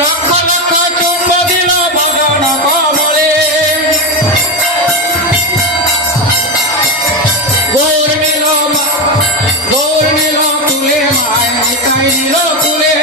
লক্ষ লক্ষ চুম্ব দিল ভগন কমলে। গৌর নিল গৌর তুলে মায় নিল তুলে।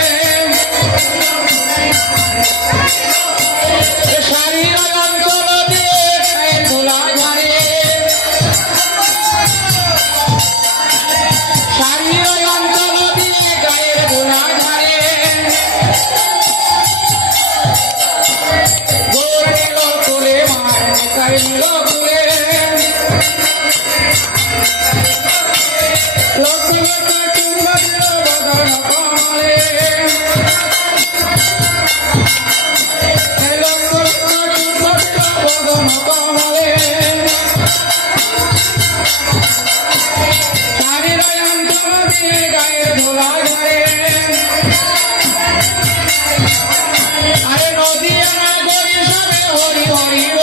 আরে নদী আমার গরি সবে হরি হরি